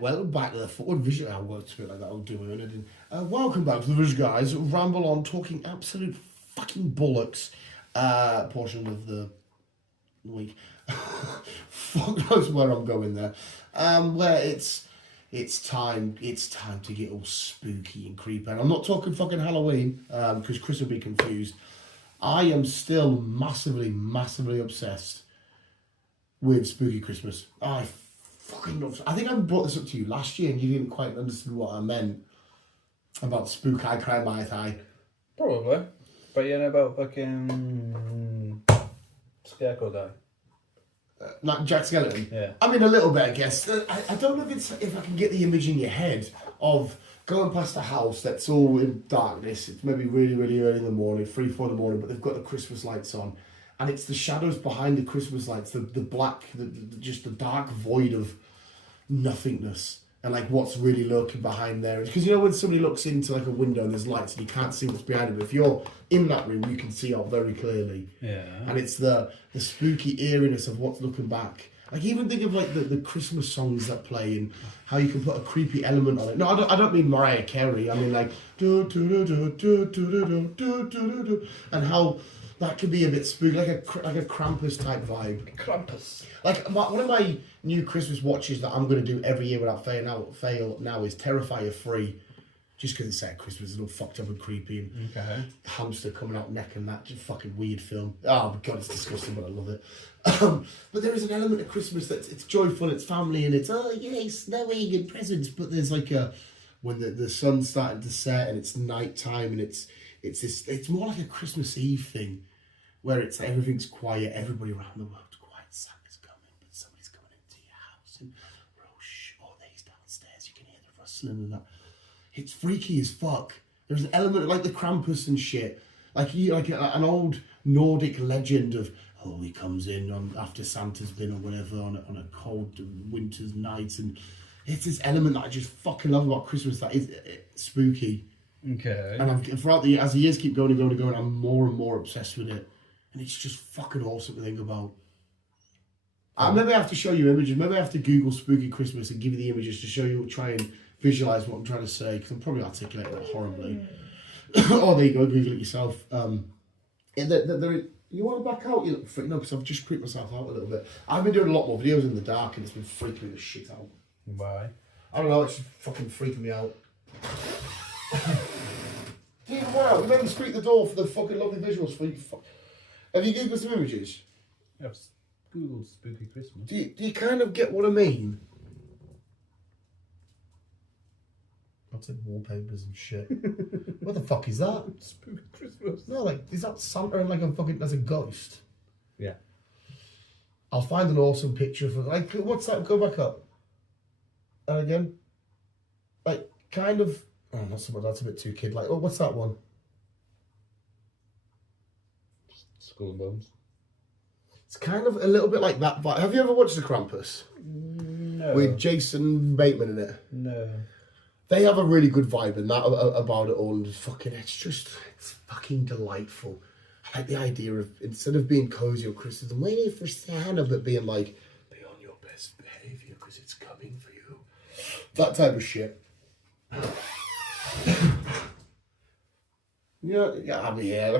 welcome back to the Forward Vision. I'll go to it like that. I'll do it. Welcome back to the Vision Guys. Ramble on, talking absolute fucking bollocks. Portion of the week. Fuck knows where I'm going there. Where it's time to get all spooky and creepy. And I'm not talking fucking Halloween, because Chris will be confused. I am still massively obsessed with Spooky Christmas. I fucking love. I think I brought this up to you last year, and you didn't quite understand what I meant about spook. I cry my eye. Probably, but you know about fucking Scarecrow guy. Like Jack Skellington. Yeah. I mean, a little bit, I guess. I don't know if I can get the image in your head of going past a house that's all in darkness. It's maybe really early in the morning, 3-4 in the morning, but they've got the Christmas lights on. And it's the shadows behind the Christmas lights, the black, just the dark void of nothingness. And like what's really lurking behind there. Because you know when somebody looks into like a window and there's lights and you can't see what's behind it. But if you're in that room, you can see out very clearly. Yeah. And it's the spooky eeriness of what's looking back. Like even think of like the Christmas songs that play and how you can put a creepy element on it. No, I don't mean Mariah Carey. I mean like do do do do do do do do do do, and how that could be a bit spooky, like a Krampus type vibe. Krampus. Like one of my new Christmas watches that I'm going to do every year without fail now is Terrifier 3. Just because it's set at Christmas, it's all fucked up and creepy and hamster coming out neck and that, just fucking weird film. Oh my god, it's disgusting, but I love it. But there is an element of Christmas that's it's joyful, it's family, and it's yay, snowing and presents. But there's like when the sun's starting to set and it's night time and it's more like a Christmas Eve thing, where it's everything's quiet, everybody around the world's quiet. Santa's coming, but somebody's coming into your house and all these downstairs, you can hear the rustling and that. It's freaky as fuck. There's an element of like the Krampus and shit. Like an old Nordic legend of, he comes in after Santa's been or whatever on a cold winter's night. And it's this element that I just fucking love about Christmas that is spooky. Okay. And as the years keep going, I'm more and more obsessed with it. And it's just fucking awesome to think about. Maybe I have to show you images. Maybe I have to Google Spooky Christmas and give you the images to show you, try and visualise what I'm trying to say, because I'm probably articulating it horribly. Oh, there you go, Google it yourself. You want to back out? You look freaking out, because I've just creeped myself out a little bit. I've been doing a lot more videos in the dark, and it's been freaking me the shit out. Why? I don't know, it's just fucking freaking me out. Dude, wow, you made me squeak the door for the fucking lovely visuals for you. Have you Googled some images? I've Googled Spooky Christmas. Do you kind of get what I mean? Lots of wallpapers and shit. What the fuck is that? Spooky Christmas. No, like, is that Santa and like a fucking, as a ghost? Yeah. I'll find an awesome picture of it. Like, what's that? Go back up. And again. Like, kind of, not so much, that's a bit too kid-like. Oh, what's that one? Skull and Bones. It's kind of a little bit like that, but have you ever watched The Krampus? No. With Jason Bateman in it? No. They have a really good vibe in that about it all, and it's fucking delightful. I like the idea of, instead of being cozy or Christmas, I'm waiting for Santa, but being like, be on your best behaviour because it's coming for you. That type of shit. Like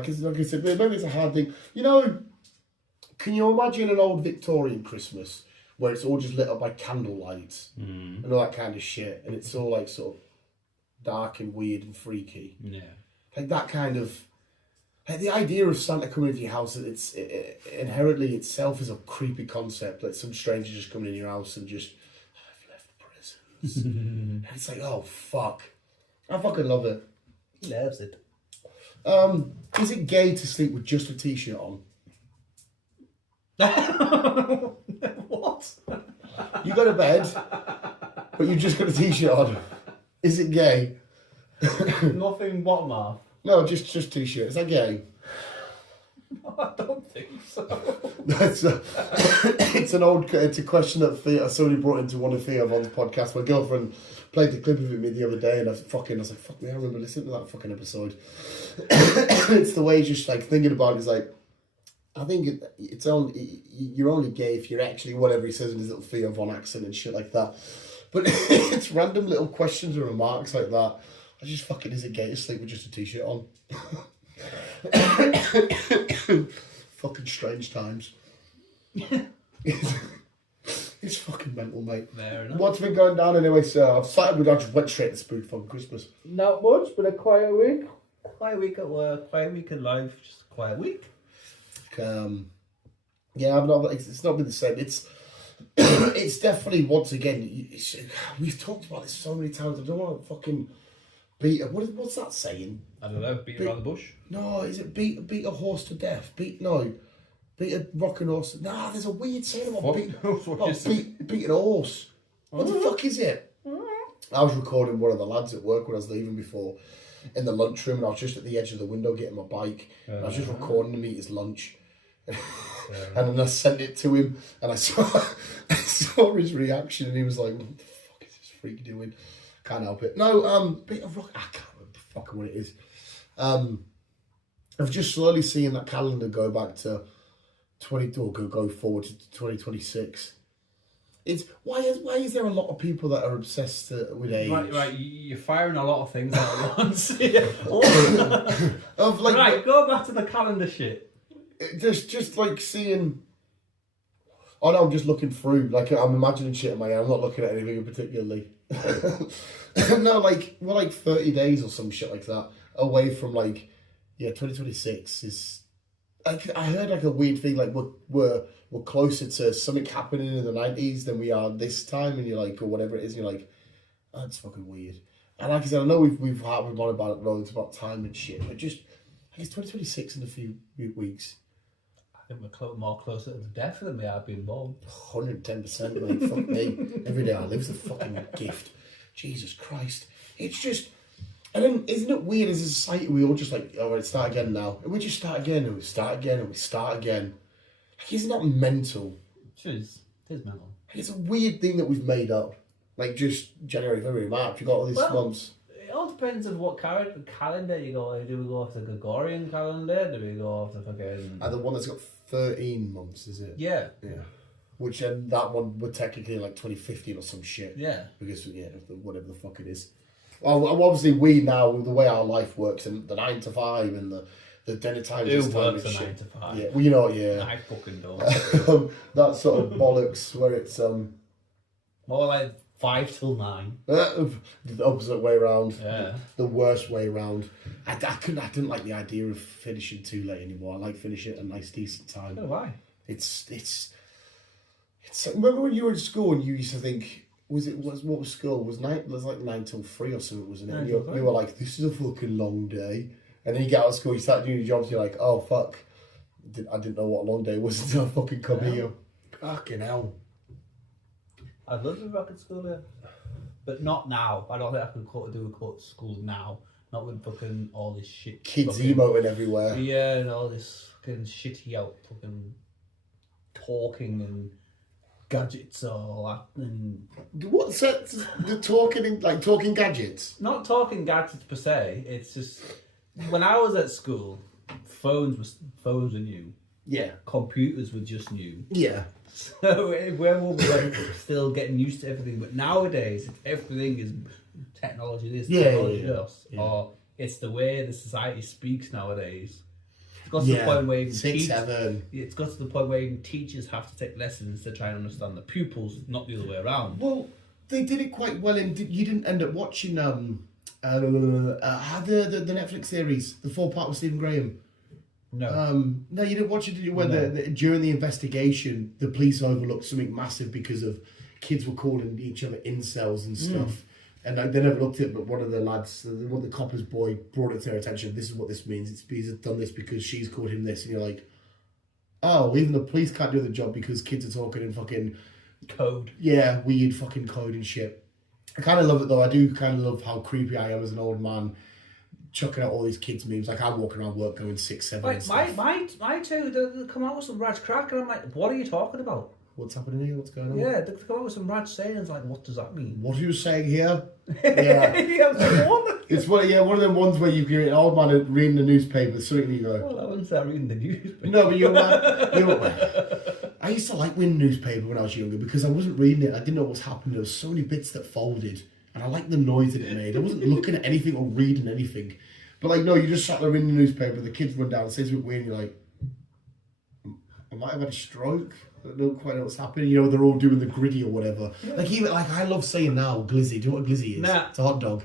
I said, maybe it's a hard thing. You know, can you imagine an old Victorian Christmas where it's all just lit up by candlelight and all that kind of shit, and it's all like sort of dark and weird and freaky? Yeah. Like that kind of, like the idea of Santa coming into your house, it's inherently itself is a creepy concept. Like some stranger just coming in your house and just, I've left presents. And it's like, oh fuck. I fucking love it. He loves it. Is it gay to sleep with just a t-shirt on? What? You go to bed, but you just got a t-shirt on. Is it gay? Nothing bottom half. No, just t-shirt. Is that gay? No, I don't think so. It's a question that somebody brought into one of Theo Von's podcasts. My girlfriend played the clip of it with me the other day, and I was like, fuck me, I remember listening to that fucking episode. It's the way he's just like thinking about it. It's like, I think you're only gay if you're actually whatever he says in his little Theo Von accent and shit like that. But it's random little questions or remarks like that. I just fucking, is it gay to sleep with just a t-shirt on? Fucking strange times. It's fucking mental, mate. Fair enough. What's been going down anyway, sir? I've started with, I just went straight to spook fucking Christmas. Not much, but a quiet week. Quiet week at work, quiet week in life, just a quiet week. Yeah, it's not been the same. It's definitely, once again, we've talked about this so many times. I don't want to fucking beat a, what's that saying? I don't know, beat around the bush. No, is it beat a horse to death? Beat a rocking horse. Nah, there's a weird saying about beating a horse. What the fuck is it? I was recording one of the lads at work when I was leaving before in the lunchroom, and I was just at the edge of the window getting my bike. And I was just recording him eat his lunch. And then I sent it to him, and I saw his reaction, and he was like, "What the fuck is this freak doing?" Can't help it. No, bit of rock. I can't remember fucking what it is. I've just slowly seeing that calendar go back to go forward to 2026. It's why is there a lot of people that are obsessed with age? Right, you're firing a lot of things out at once. Right, go back to the calendar shit. Just like seeing. Oh no, I'm just looking through. Like I'm imagining shit in my head. I'm not looking at anything particularly. No, like we're like 30 days or some shit like that away from 2026 is. I heard like a weird thing, like we're closer to something happening in the 90s than we are this time, and you're like, or whatever it is, and you're like, oh, that's fucking weird. And like I said, I know we've on about it loads about time and shit, but just I guess 2026 in a few weeks. I think we're more closer to death than we are being born. 110%, mate. Fuck me. Every day I live is a fucking gift. Jesus Christ. It's just. And then, isn't it weird as a society, we all just like, oh, right, start again now. And we just start again, and we start again, and we start again. Like, isn't that mental? It is mental. Like, it's a weird thing that we've made up. Like, just January, February, March, you've got all these months. It all depends on what calendar you go. Do we go off the Gregorian calendar? Do we go off the fucking... And the one that's got 13 months, is it? Yeah. Yeah. Which, that one would technically like 2015 or some shit. Yeah. Because, whatever the fuck it is. Well, obviously we now, the way our life works, and the 9 to 5 and the dinner time. Who works a 9 to 5? Yeah, well, yeah. I fucking don't. That sort of bollocks where it's more like 5 till 9. The opposite way around. Yeah. The worst way around. I didn't like the idea of finishing too late anymore. I like finishing at a nice decent time. Oh, why? It's remember when you were in school and you used to think. What was school? It was like 9 till 3 or something, wasn't it? And you were like, this is a fucking long day. And then you get out of school, you start doing your jobs, you're like, oh fuck, I didn't know what a long day was until I fucking come here. Fucking hell. I'd love to be back at school, yeah. But not now. I don't think I can do a school now. Not with fucking all this shit. Kids emoting everywhere. Yeah, and all this fucking shitty out fucking talking and gadgets all that and what's that? The talking gadgets? Not talking gadgets per se. It's just when I was at school, phones were new. Yeah. Computers were just new. Yeah. So we're all like still getting used to everything. But nowadays, everything is technology. This, technology this, or it's the way the society speaks nowadays. It's got to the point where it's got to the point where even teachers have to take lessons to try and understand the pupils, not the other way around. Well, they did it quite well, and you didn't end up watching the Netflix series, the 4-part with Stephen Graham. No. No, you didn't watch it, did you? Where during the investigation, the police overlooked something massive because of kids were calling each other incels and stuff. And they never looked at it, but one of the lads, the copper's boy, brought it to their attention. This is what this means. He's done this because she's called him this. And you're like, oh, even the police can't do the job because kids are talking in fucking... code. Yeah, weird fucking code and shit. I kind of love it, though. I do kind of love how creepy I am as an old man, chucking out all these kids' memes. Like, I'm walking around work going 6, 7 and stuff. My two, they come out with some rad crack, and I'm like, what are you talking about? What's happening here? What's going on? Yeah, they come out with some rad sayings, like, what does that mean? What are you saying here? Yeah. It's one of them ones where you hear an old man reading the newspaper, something you go... Well, I wouldn't say reading the newspaper. No, but you're I used to like reading newspaper when I was younger because I wasn't reading it. I didn't know what was happening. There was so many bits that folded, and I liked the noise that it made. I wasn't looking at anything or reading anything. But like, no, you just sat there reading the newspaper. The kids run down and say something weird, and you're like, I might have had a stroke. I don't quite know what's happening. You know, they're all doing the gritty or whatever. Like even like I love saying now, glizzy. Do you know what a glizzy is? Nah. It's a hot dog.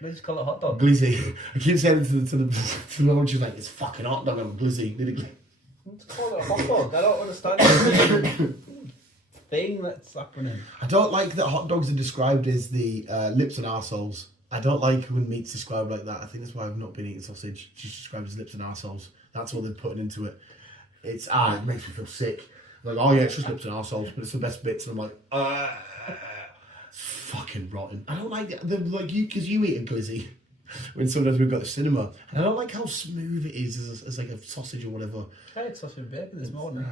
They just call it a hot dog. Glizzy. I keep saying it to the woman. She's like, it's fucking hot dog. I'm a glizzy. Let's call it a hot dog. I don't understand the thing that's happening. I don't like that hot dogs are described as the lips and arseholes. I don't like when meat's described like that. I think that's why I've not been eating sausage. It's just described as lips and arseholes. That's what they're putting into it. It makes me feel sick. Like, oh yeah, it's just lips and arseholes, but it's the best bits. And I'm like, it's fucking rotten. I don't like like you, because you eat a glizzy when sometimes we've got the cinema, and I don't like how smooth it is as like a sausage or whatever. I had sausage and bacon this morning.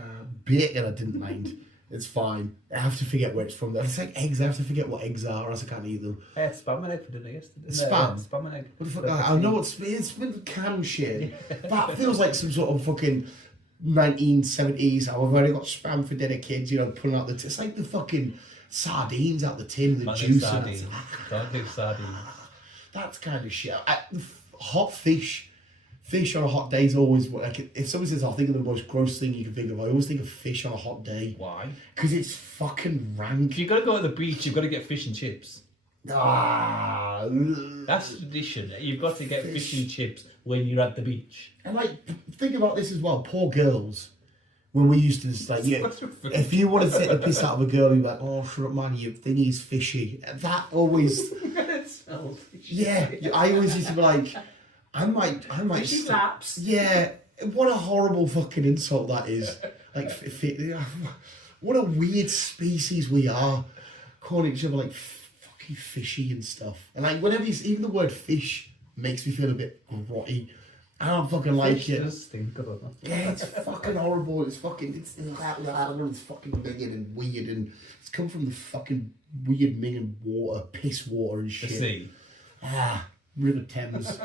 Bacon I didn't mind. It's fine. I have to forget where it's from. It's like eggs. I have to forget what eggs are, or else I can't eat them. I had spam and egg for dinner yesterday. Spam? Spam and egg. What the fuck? I know what it's with canned shit. That feels like some sort of fucking 1970s. I've already got spam for dinner, kids. You know, pulling out it's like the fucking sardines out the tin, the juice. Don't do sardines. That's kind of shit. Hot fish. Fish on a hot day is always like, if someone says, "I think of the most gross thing you can think of," I always think of fish on a hot day. Why? Because it's fucking rank. If you've got to go to the beach, you've got to get fish and chips. That's tradition. You've got to get fish and chips when you're at the beach. And like, think about this as well. Poor girls. When we used to just like, if you wanted to take the piss out of a girl, you'd be like, "Oh, shut up, man, your thingy's fishy." That always. It smells fishy. Yeah, I always used to be like, I might. Fishy laps. Yeah, what a horrible fucking insult that is. Like, what a weird species we are, calling each other like fucking fishy and stuff. And like, whenever even the word fish makes me feel a bit grotty. I don't fucking like it. Does stink, I don't know. Yeah, it's fucking horrible. It's fucking big and weird, and it's come from the fucking weird minging water, piss water and shit. The sea. River Thames.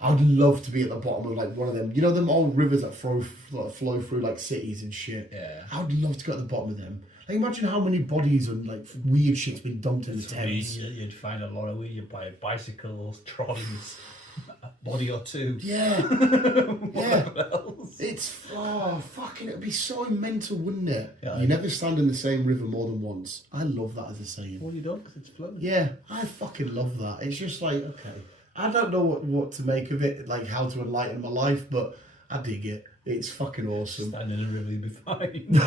I'd love to be at the bottom of like one of them. You know them old rivers that flow through like cities and shit. Yeah. I'd love to go at the bottom of them. Like, imagine how many bodies and like weird shit's been dumped in the Thames. You'd find a lot of weird bicycles, trolleys, a body or two. Yeah. What else? It's fucking. It'd be so mental, wouldn't it? Yeah, You never stand in the same river more than once. I love that as a saying. Well, you don't, because it's floating. Yeah, I fucking love that. It's just like, okay, I don't know what to make of it, like how to enlighten my life, but I dig it. It's fucking awesome. Stand in a river, you'll be fine.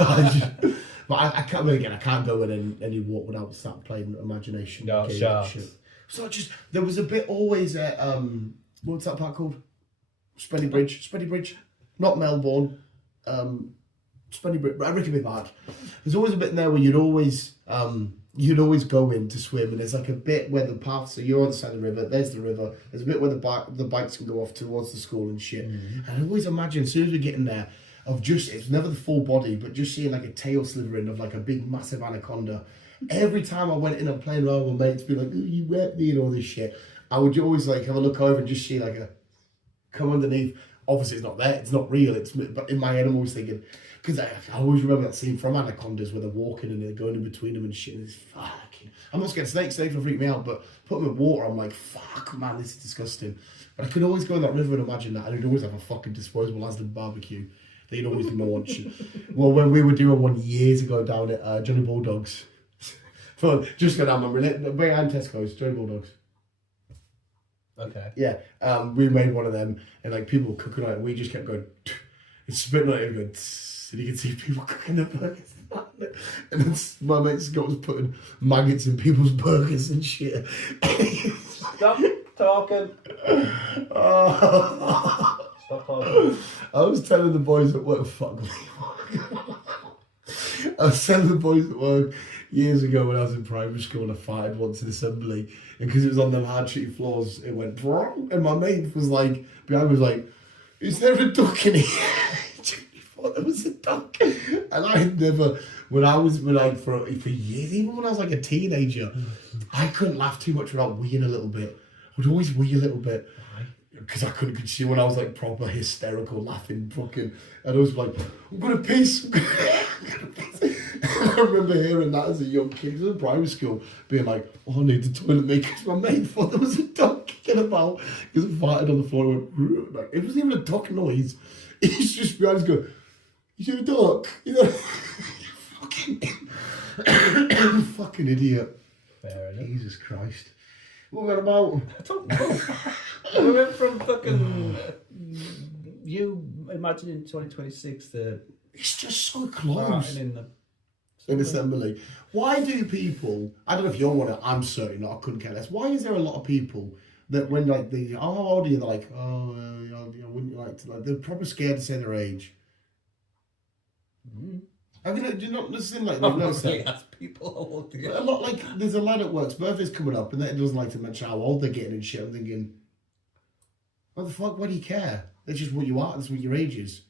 But I can't. Well, again, I can't go in any walk without start playing imagination. No, sharks. So there was a bit always at what's that park called? Spenny Bridge, not Melbourne. Spenny Bridge, Rickaby Park. There's always a bit in there where you'd always go in to swim, and there's like a bit where the paths. So you're on the side of the river. There's the river. There's a bit where the bikes can go off towards the school and shit. Mm-hmm. And I always imagine as soon as we get in there, it's never the full body, but just seeing like a tail slithering of like a big massive anaconda. Every time I went in and playing around with my mates, be like, "Oh, you wet me," and all this shit. I would always like have a look over and just see like a come underneath. Obviously, it's not there. It's not real. But in my head, I'm always thinking, because I always remember that scene from Anacondas where they're walking and they're going in between them and shit. And it's fucking. I'm not scared of snakes. Snakes will freak me out. But put them in water, I'm like, fuck, man, this is disgusting. But I could always go in that river and imagine that, and I'd always have a fucking disposable Asden barbecue. They'd always be launch. Well, when we were doing one years ago down at Johnny Bulldogs, just go down memory lane, behind Tesco's, Johnny Bulldogs. Okay. Yeah, we made one of them, and like people were cooking on it, and we just kept going, and spitting on it, and going, and you can see people cooking their burgers. And then my mate Scott was putting maggots in people's burgers and shit. Stop talking. Stop talking. I was telling the boys at work, fuck me. I was telling the boys at work years ago when I was in primary school and I farted once in assembly, and because it was on them hard shitty floors, it went wrong. And my mate was like, behind me was like, "Is there a duck in here?" He thought there was a duck. And I had never, for years, even when I was like a teenager, I couldn't laugh too much without weeing a little bit. I would always wee a little bit. because I couldn't see when I was like proper hysterical laughing fucking, and I was like, I'm gonna piss. I'm gonna piss. And I remember hearing that as a young kid, because in primary school, being like, oh, I need the toilet mate, because my mate thought there was a duck kicking about, because it farted on the floor and went, like, it wasn't even a duck noise. He's just behind us going, you see a duck? You know, fucking idiot. Fair enough. Jesus Christ. What was that about? I don't know. We went from fucking you imagining 2026 to It's just so close. in the In assembly. Why do people, I don't know if you're one of, I'm certainly not, I couldn't care less. Why is there a lot of people that when like the, oh, how old are you? They're like, oh, wouldn't you like to, like, they're probably scared to say their age. Mm. I mean, do you not listen like I'm no not really ask people how old they a lot like there's a lad at work's birthday's coming up and then it doesn't like to mention how old they're getting and shit. I'm thinking, what the fuck? Why do you care? That's just what you are. That's what your age is.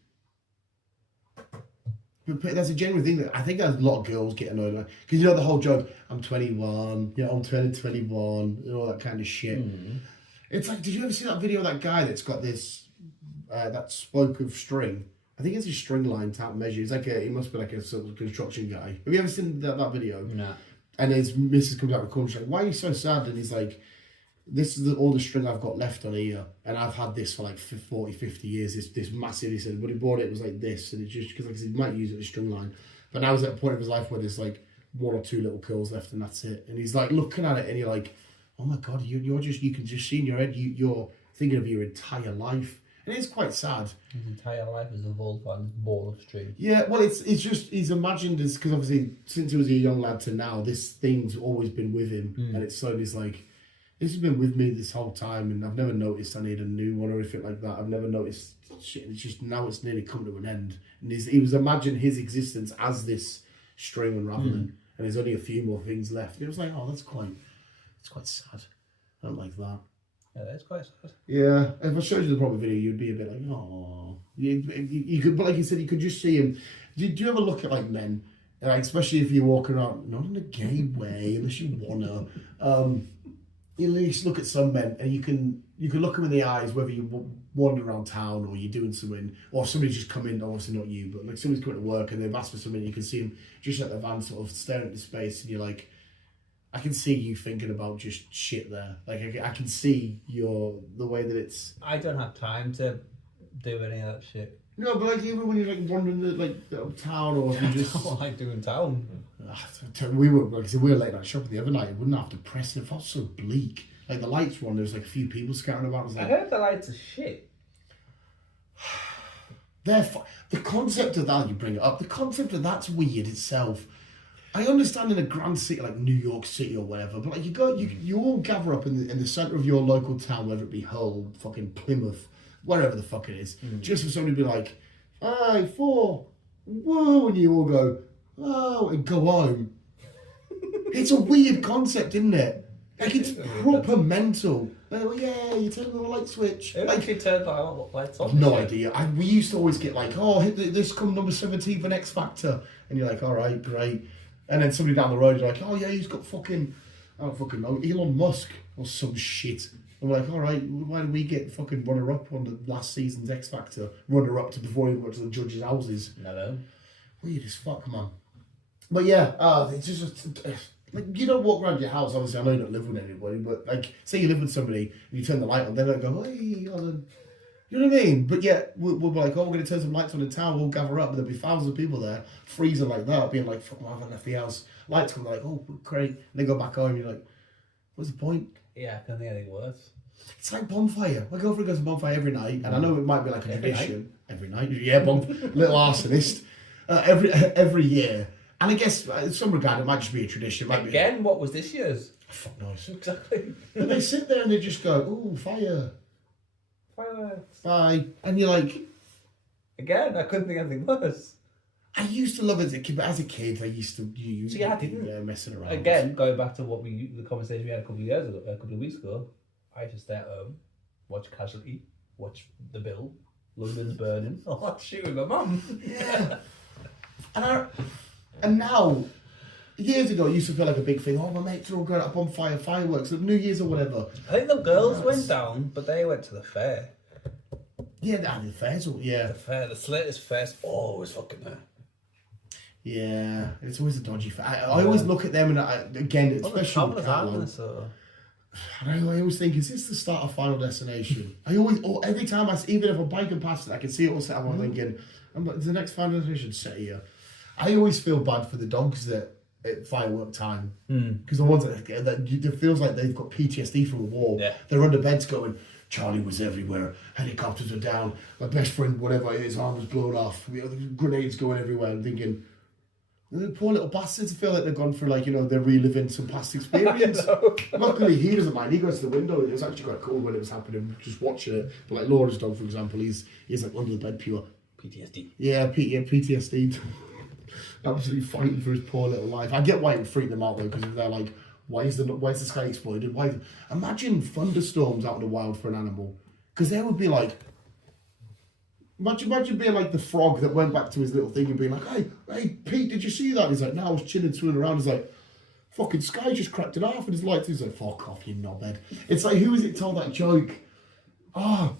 But that's a genuine thing that I think there's a lot of girls get annoyed by. Because you know the whole joke, I'm 21, I'm turning 21, and all that kind of shit. Mm. It's like, did you ever see that video of that guy that's got this, that spoke of string? I think it's a string line type measure. It's like he must be like a sort of construction guy. Have you ever seen that video? No. And his missus comes out of the corner, she's like, why are you so sad? And he's like, this is all the string I've got left on here. And I've had this for like 40, 50 years. This massive, he said, when he bought it was like this. And it's just, because like he might use it as a string line. But now he's at a point of his life where there's like one or two little curls left and that's it. And he's like looking at it and you're like, oh my God, you're just, you can just see in your head, you're thinking of your entire life. And it's quite sad. His entire life is evolved on this ball of string. Yeah, well, it's just, he's imagined this, because obviously since he was a young lad to now, this thing's always been with him. And it's slowly like, this has been with me this whole time, and I've never noticed I need a new one or anything like that. I've never noticed shit. It's just now it's nearly come to an end. And he was imagining his existence as this string unraveling, and there's only a few more things left. And it was like, oh, it's quite sad. I don't like that. Yeah, that's quite sad. Yeah, if I showed you the proper video, you'd be a bit like, oh, you could, but like you said, you could just see him. Do you ever look at like men, like, especially if you're walking around, not in a gay way, unless you wanna. You just look at some men, and you can look them in the eyes, whether you wander around town or you're doing something, or somebody's just come in, obviously not you, but like somebody's coming to work and they've asked for something, and you can see them just at the van sort of staring into space, and you're like, I can see you thinking about just shit there. Like I can see the way that it's. I don't have time to do any of that shit. No, but like even when you're like wandering the town or you just. That's what I do in town. We were like I said, we were late night shopping the other night. It wouldn't have to press. It felt so bleak. Like the lights were on. There was like a few people scouting about. I heard the lights are shit. The concept of that, you bring it up. The concept of that's weird itself. I understand in a grand city like New York City or whatever, but like you all gather up in the centre of your local town, whether it be Hull, fucking Plymouth, wherever the fuck it is, just for somebody to be like, 5, 4, whoa, and you all go, oh, and go home. It's a weird concept, isn't it? Like it's proper mental. Oh yeah, you turn on the light switch. Who actually turned the lights on? I've no idea. We used to always get like, oh, this come number 17 for X Factor, and you're like, all right, great. And then somebody down the road is like, oh yeah, he's got fucking, I don't fucking know, Elon Musk or some shit. And we're like, all right, why did we get fucking runner-up on the last season's X Factor? Runner-up to before we went to the judges' houses. No. Weird as fuck, man. But yeah, it's just, like, you don't walk around your house, obviously, I know you don't live with anybody, but like, say you live with somebody and you turn the light on, they don't go, hey, Alan. You know what I mean? But yeah, we'll be like, oh, we're going to turn some lights on in town, we'll gather up, and there'll be thousands of people there, freezing like that, being like, fuck, I haven't left the house. Lights come, like, oh, great. And they go back home, and you're like, what's the point? Yeah, I can't think anything worse. It's like bonfire. My girlfriend goes to bonfire every night, and I know it might be like a tradition. Every night? Yeah, little arsonist. Every year. And I guess, in some regard, it might just be a tradition. Again, what was this year's? Fuck knows. Exactly. And they sit there and they just go, ooh, fire. Fireworks. Bye. And you're like... Again, I couldn't think of anything worse. I used to love it as a kid, but as a kid, I used to... See, I didn't. Yeah, messing around. Again, going back to the conversation we had a couple of weeks ago, I just stay at home, watch Casualty, watch The Bill, London's Burning, oh, shooting my mum. Yeah. And now, years ago, it used to feel like a big thing. Oh, my mates are all going up on fireworks, New Year's or whatever. I think the girls went down, but they went to the fair. Yeah, the fairs. Yeah, the fair, the latest fair's always fucking there. Yeah, it's always a dodgy fair. I always look at them and again, especially with Catalan. I always think, is this the start of Final Destination? Every time even if I'm biking past it, I can see it all set up. I'm thinking, is the next Final Destination set here? I always feel bad for the dogs at firework time because the ones that it feels like they've got PTSD from the war. Yeah. They're under beds going, Charlie was everywhere. Helicopters are down. My best friend, whatever, his arm was blown off. Grenades going everywhere. I'm thinking, the poor little bastards feel like they've gone through, they're reliving some past experience. Luckily, he doesn't mind. He goes to the window. It was actually quite cool when it was happening, just watching it. But like Laura's dog, for example, he's under the bed pure. PTSD. Yeah, PTSD. Absolutely fighting for his poor little life. I get why it would freak them out though, because they're like, why is the sky exploded? Imagine thunderstorms out in the wild for an animal, because they would be like, imagine being like the frog that went back to his little thing and being like, hey Pete, did you see that? And he's like, no, I was chilling, swimming around. He's like, fucking sky just cracked it off, and his lights. He's like, fuck off, you knobhead. It's like, who was it told that joke? A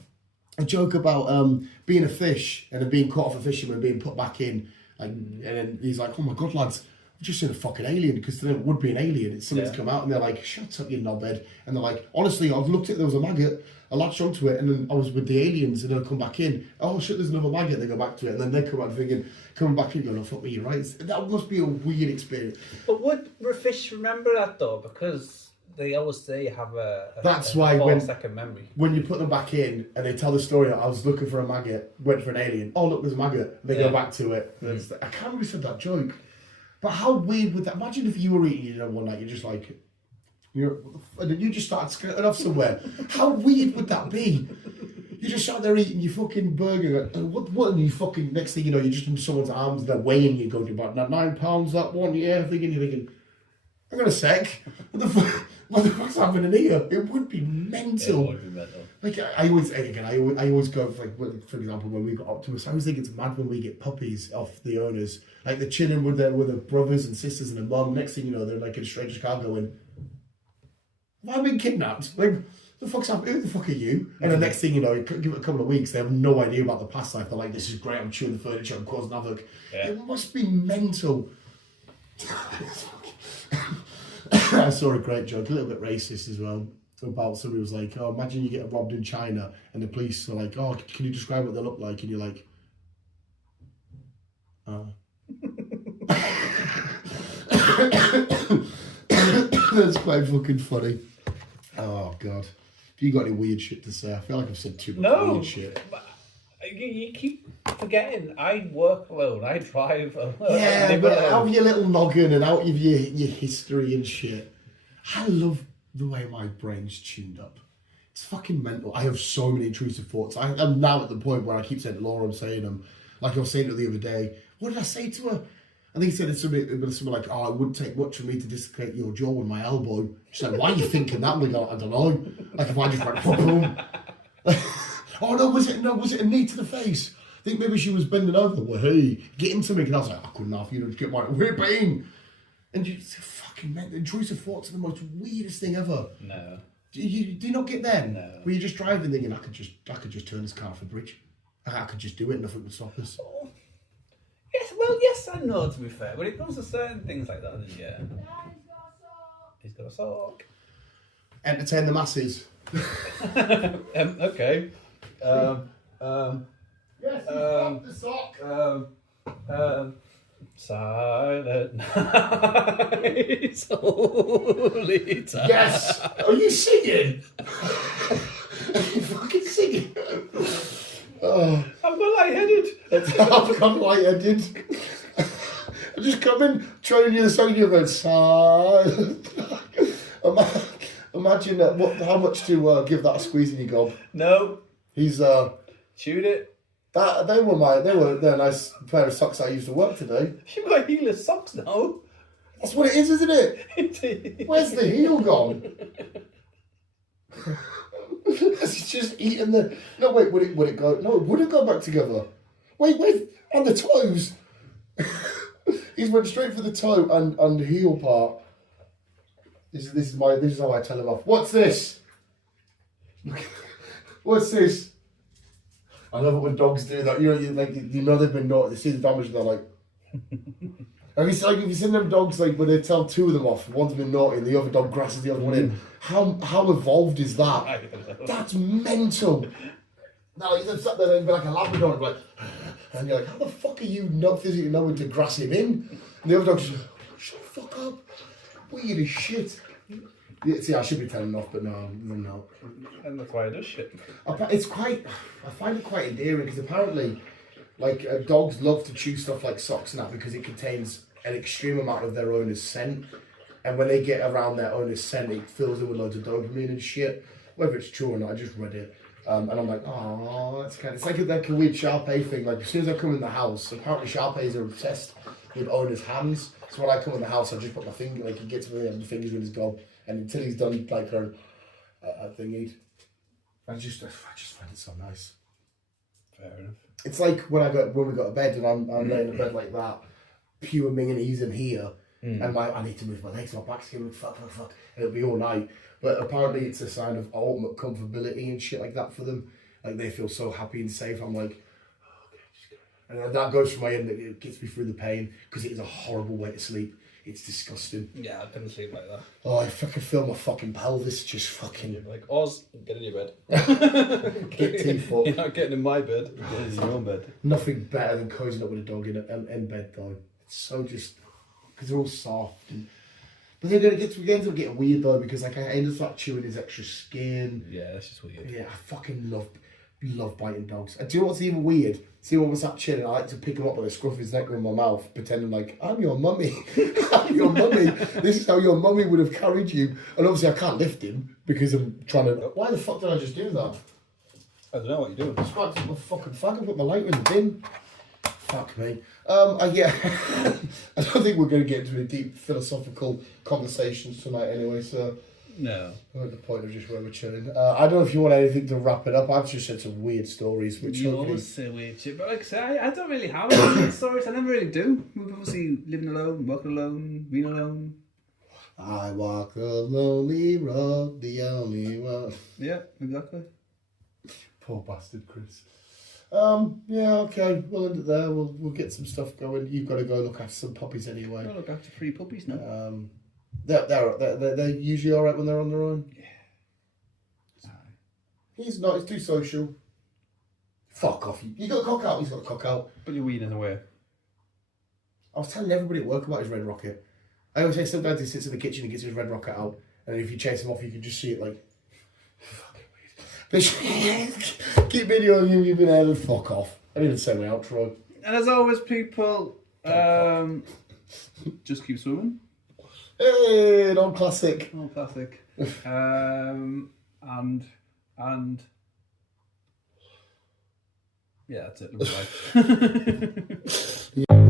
joke about being a fish and then being caught off a fisherman and being put back in. And then he's like, oh my God, lads, I've just seen a fucking alien, because there would be an alien. It's something's come out, and they're like, shut up, you knobhead. And they're like, honestly, I've looked at there was a maggot, I latched onto it, and then I was with the aliens, and then I come back in. Oh shit, there's another maggot. They go back to it, and then they come out thinking, coming back in, going, oh fuck me, you're right. That must be a weird experience. But would fish remember that though? Because they always say you have a That's why 4-second memory. When you put them back in and they tell the story, I was looking for a maggot, went for an alien. Oh look, there's a maggot. They go back to it. I can't remember who said that joke. But how weird would that? Imagine if you were eating dinner one night, you're just like, and then you just started skirting off somewhere. How weird would that be? You just sat there eating your fucking burger. What? And you fucking next thing you know, you're just in someone's arms. They're weighing you, going about 9 pounds that one. Yeah, you're thinking, hang on a sec. What the fuck's happening here? It would be mental. It would be mental. Like I always go for example, when we got Optimus, I always think it's mad when we get puppies off the owners. Like they're chilling with their brothers and sisters and a mum. Next thing you know, they're like in a stranger's car going, have I been kidnapped? Like, the fuck's happening? Who the fuck are you? And the next thing you know, give it a couple of weeks, they have no idea about the past life. They're like, this is great, I'm chewing the furniture, I'm causing havoc. Yeah. It must be mental. I saw a great joke, a little bit racist as well, about somebody was like, oh, imagine you get robbed in China and the police are like, oh, can you describe what they look like? And you're like, That's quite fucking funny. Oh, God. Have you got any weird shit to say? I feel like I've said too much weird shit. But you keep forgetting. I work alone. I drive alone. Yeah, but out of your little noggin and out of your history and shit. I love the way my brain's tuned up. It's fucking mental. I have so many intrusive thoughts. I'm now at the point where I keep saying to Laura, I'm saying them. Like I was saying to her the other day. What did I say to her? I think he said it's something like, oh, it wouldn't take much for me to dislocate your jaw with my elbow. She's like, why are you thinking that? I'm like, I don't know. Like if I just went, boom. Oh no, was it a knee to the face? I think maybe she was bending over. Well, hey, get into me. And I was like, I couldn't have, just get my whipping. And you fucking man, intrusive thoughts are the most weirdest thing ever. No. Do you not get them? No. Where you're just driving thinking, I could just turn this car off a bridge. I could just do it, nothing would stop us. Oh. Yes and no, to be fair. When it comes to certain things like that, then yeah. He's got a sock. Entertain the masses. Okay. Yes, he's got the sock. Silent night, holy time. Yes! Are you singing? Are you fucking singing? Oh. I've got lightheaded. I've got lightheaded. I'm just coming, showing you the song, you're going, silent. Imagine how much to give that a squeeze in your gob. No. He's chewed it. They're a nice pair of socks I used to work today. You've got heelless socks now. That's what it is, isn't it? Where's the heel gone? It's just eating the. No, wait. Would it go? No, it wouldn't go back together. Wait. On the toes. He's went straight for the toe and heel part. This is how I tell him off. What's this? What's this? I love it when dogs do that. You know they've been naughty. They see the damage and they're like. Have you seen them dogs like when they tell two of them off? One's been naughty and the other dog grasses the other one in. How evolved is that? That's mental. No, you'd sat there and be like a Labrador and like, and you're like, how the fuck are you not physically knowing to grass him in? And the other dog's just, shut the fuck up. Weird as shit. Yeah, see, I should be telling him off, but no, I'm not. And that's why it does shit. I find it quite endearing because apparently, like, dogs love to chew stuff like socks and that because it contains an extreme amount of their owner's scent. And when they get around their owner's scent, it fills them with loads of dopamine and shit. Whether it's true or not, I just read it. And I'm like, oh, that's kind of... It's like a weird Shar-Pei thing. Like, as soon as I come in the house, apparently Shar-Peis are obsessed with owner's hands. So when I come in the house, I just put my finger... Like, he gets me and the fingers with his gob. And until he's done, like, a thingy. I just find it so nice. Fair enough. It's like when we go to bed and I'm laying in bed like that, pure ming and he's in here, and I need to move my legs, my back's going fuck, and it'll be all night. But apparently it's a sign of ultimate comfortability and shit like that for them. Like they feel so happy and safe. I'm like, oh, okay, just go. And that goes from my end. It gets me through the pain because it is a horrible way to sleep. It's disgusting. Yeah, I couldn't sleep like that. Oh, I fucking feel my fucking pelvis just fucking... You're like, Oz, get in your bed. Get teeth up. You're not getting in my bed, you're getting in your own bed. Nothing better than cozying up with a dog in bed though. It's so just... Because they're all soft. But they're going to get getting weird though because like I end up start chewing his extra skin. Yeah, that's just weird. Yeah, I fucking love biting dogs. And do you know what's even weird? See when we're sat chilling, I like to pick him up by the scruff of his neck with my mouth, pretending like, I'm your mummy. I'm your mummy. This is how your mummy would have carried you. And obviously I can't lift him because I'm trying to... Why the fuck did I just do that? I don't know what you're doing. I sparked up my fucking fag and put my lighter in the bin. Fuck me. Yeah, I don't think we're going to get into any deep philosophical conversations tonight anyway, so... No. I'm at the point of just where we're chilling. I don't know if you want anything to wrap it up. I've just said some weird stories, which you always say weird shit, but like I say, I don't really have any weird stories. I never really do. We've obviously living alone, working alone, being alone. I walk the lonely road, the only one. Yeah, exactly. Poor bastard, Chris. Yeah, okay. We'll end it there. We'll get some stuff going. You've got to go look after some puppies anyway. I'll look after 3 puppies now. They're usually alright when they're on their own. Yeah. He's not. He's too social. Fuck off. You got a cock out. He's got a cock out. But you're weeding away. I was telling everybody at work about his red rocket. I always say sometimes he sits in the kitchen and gets his red rocket out, and then if you chase him off, you can just see it like. Fucking weird. Keep videoing you. You've been able to fuck off. I didn't say my outro. And as always, people, just keep swimming. Hey, non-classic. Non-classic. And yeah, that's it. Bye.